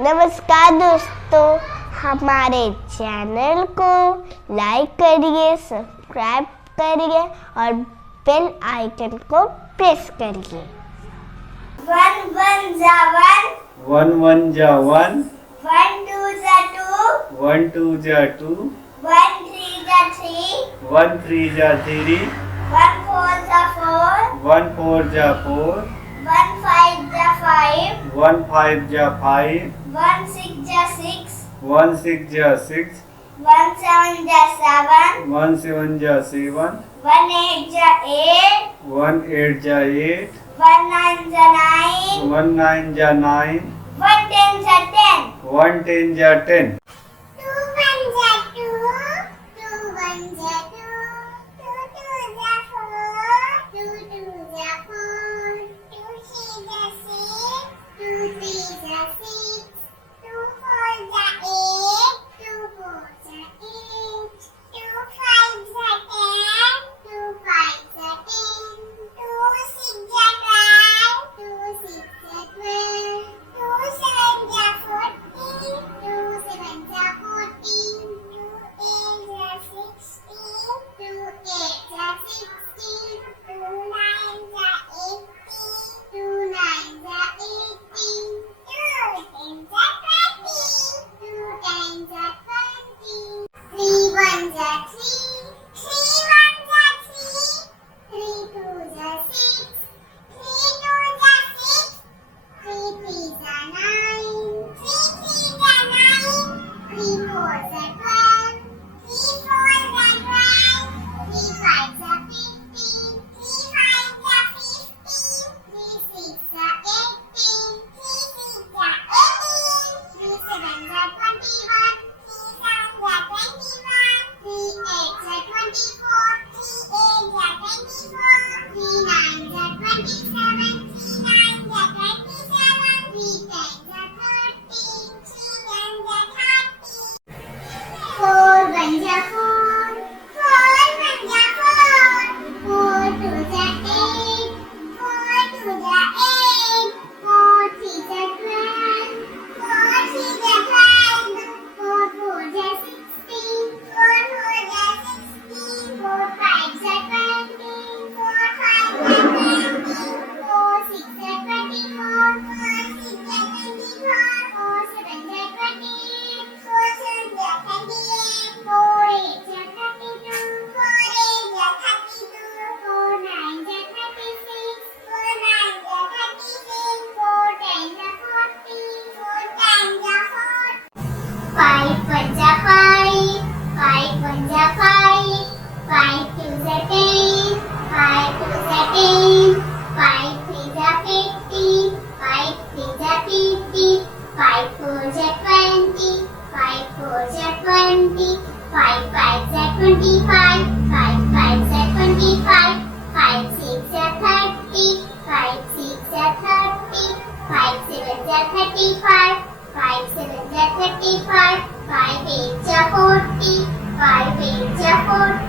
नमस्कार दोस्तों, हमारे चैनल को लाइक करिए, सब्सक्राइब करिए और बेल आइकन को प्रेस करिए। 1 1 जा 1, 1 1 जा 1, 1 2 जा 2, 1 2 जा 2, 1 3 जा 3, 1 3 जा 3, 1 4 जा 4, 1 4 जा 4, 1 5 जा 5, 1 5 जा 5, 1 6 जा 6, 1 6 जा 6, 1 7 जा 7, 1 7 जा 7, 1 8 जा 8, 1 8 जा 8, 1 9 जा 9, 1 9 जा 9, 1 10 जा 10, 1 10 जा 10, 2 1 जा 2, 2 1 जा 2, 2 2 जा 4, 2 2 जा 4, 2 3 जा 6, 2 3 जा 6, 2 4 जा 8, 2 4 जा 8, 2 5 जा 10, 2 5 जा 10, 2 6 जा 12, 2 6 जा 12, 2 7 जा 14, 2 7 जा 14, 2 8 जा 16, 2 8 जा 16, 2 9 जा 18, 2 9 जा 18, 2 10 जा 20, 2 10 जा 20, 3 1 जा 3, 3 1 जा 3, 3 2 जा 6, 3 2 जा 6, 3 3 जा 9, 3 3 जा 9, 3 4 जा 12, 3 4 जा 12, 3 5 जा 15, 3 5 जा 15, 3 6 जा 18, 3 6 जा 18, 3 7 जा 21, 3 7 जा 21, 3 8 जा 24, 3 8 जा 24, 3 9 जा 27, 3 9 जा 27, 3 10 जा 13, 3 10 जा 30, 4 1 जा 4, 4 1 जा 4, 4 2 जा 8, 4 2 जा 8, 4 3 जा 12, 4 3 जा 12, 4 4 जा 16, 4 4 जा 16, 4 5 जा 20, 4 5 जा 20, 4 6 जा 24, 4 6 जा 24, 4 7 जा 28, 4 7 जा 28, 4 8 जा 32, 4 8 जा 32, 4 9 जा 36, 4 9 जा 36, 4 10 जा 40, 4 10 जा 40, 5 1 जा 5, 5 1 जा 5, 5 2 जा 10, 5 2 जा 10, 5 3 जा 50, 5 3 जा 50, 5 4 जा 20, 5 4 जा 20, 5 5 जा 25, 5 5 जा 25, 5 6 जा 30, 5 6 जा 30, 5 7 जा 35, 5 7 जा 35, 5 8 जा 40, 5 8 जा 40,